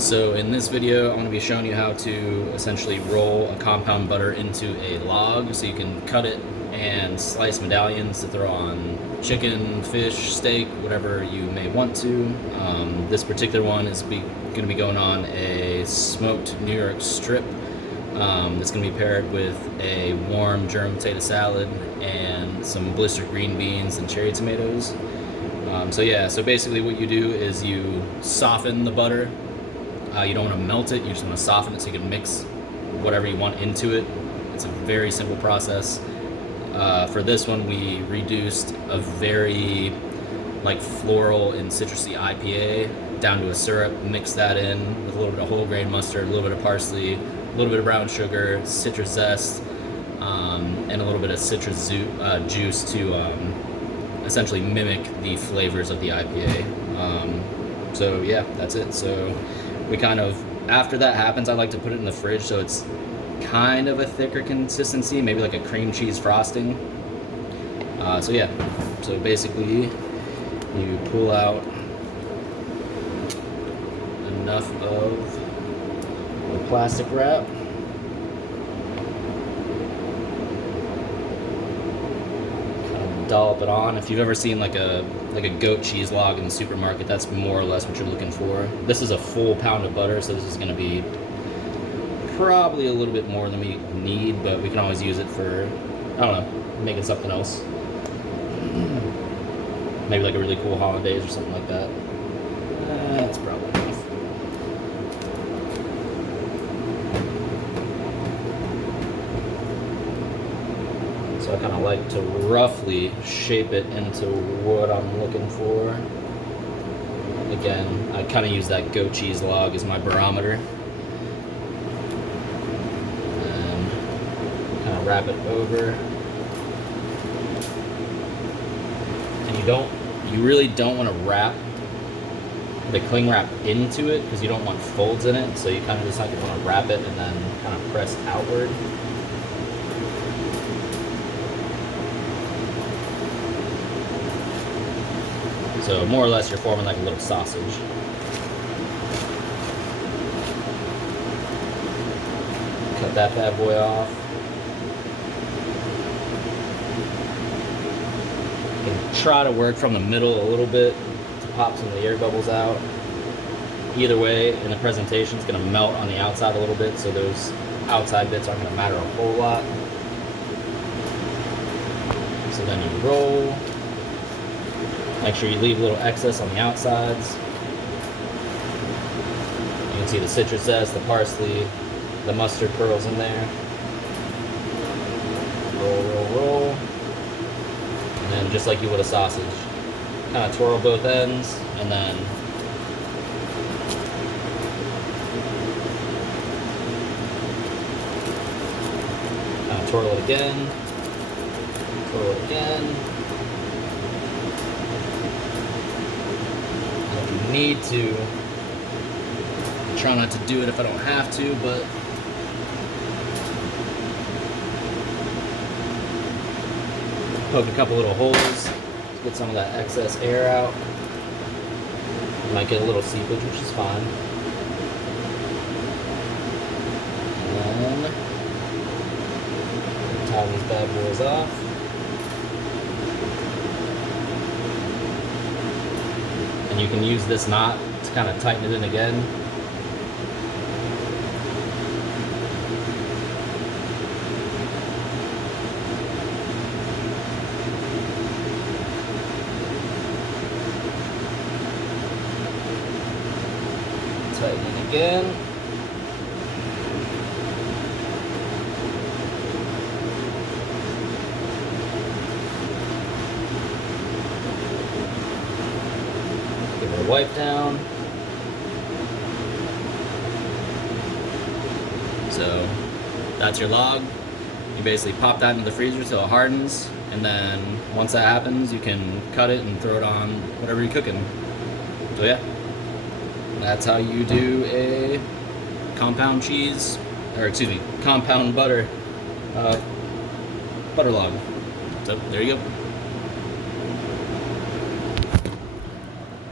So in this video, I'm going to be showing you how to essentially roll a compound butter into a log so you can cut it and slice medallions to throw on chicken, fish, steak, whatever you may want to. This particular one is going to be going on a smoked New York strip. It's going to be paired with a warm germ potato salad and some blistered green beans and cherry tomatoes. So basically what you do is you soften the butter. You don't want to melt it, you just want to soften it so you can mix whatever you want into it. It's a very simple process. For this one, we reduced a very floral and citrusy IPA down to a syrup, mixed that in with a little bit of whole grain mustard, a little bit of parsley, a little bit of brown sugar, citrus zest, and a little bit of citrus juice to essentially mimic the flavors of the IPA. So yeah, that's it. So we after that happens, I like to put it in the fridge so it's kind of a thicker consistency, maybe like a cream cheese frosting. So basically you pull out enough of the plastic wrap. Dollop it on. If you've ever seen like a goat cheese log in the supermarket, that's more or less what you're looking for. This is a full pound of butter, so this is going to be probably a little bit more than we need, but we can always use it for, I don't know, making something else. Maybe like a really cool hollandaise or something like that. That's probably enough. So I kind of like to roughly shape it into what I'm looking for. Again, I kind of use that goat cheese log as my barometer. And kind of wrap it over. And you really don't want to wrap the cling wrap into it because you don't want folds in it. So you kind of just want to wrap it and then kind of press outward. So more or less you're forming like a little sausage. Cut that bad boy off. You can try to work from the middle a little bit to pop some of the air bubbles out. Either way, in the presentation, it's going to melt on the outside a little bit, so those outside bits aren't going to matter a whole lot. So then you roll. Make sure you leave a little excess on the outsides. You can see the citrus zest, the parsley, the mustard pearls in there. Roll, roll, roll. And then just like you would a sausage, kind of twirl both ends, and then kind of twirl it again, twirl it again. Need to try not to do it if I don't have to, but poke a couple little holes to get some of that excess air out. You might get a little seepage, which is fine. And then tie these bad boys off. You can use this knot to kind of tighten it in again. Tighten it again. Wipe down. So that's your log. You basically pop that into the freezer till it hardens, and then once that happens, you can cut it and throw it on whatever you're cooking. So yeah, that's how you do a compound butter butter log. So there you go.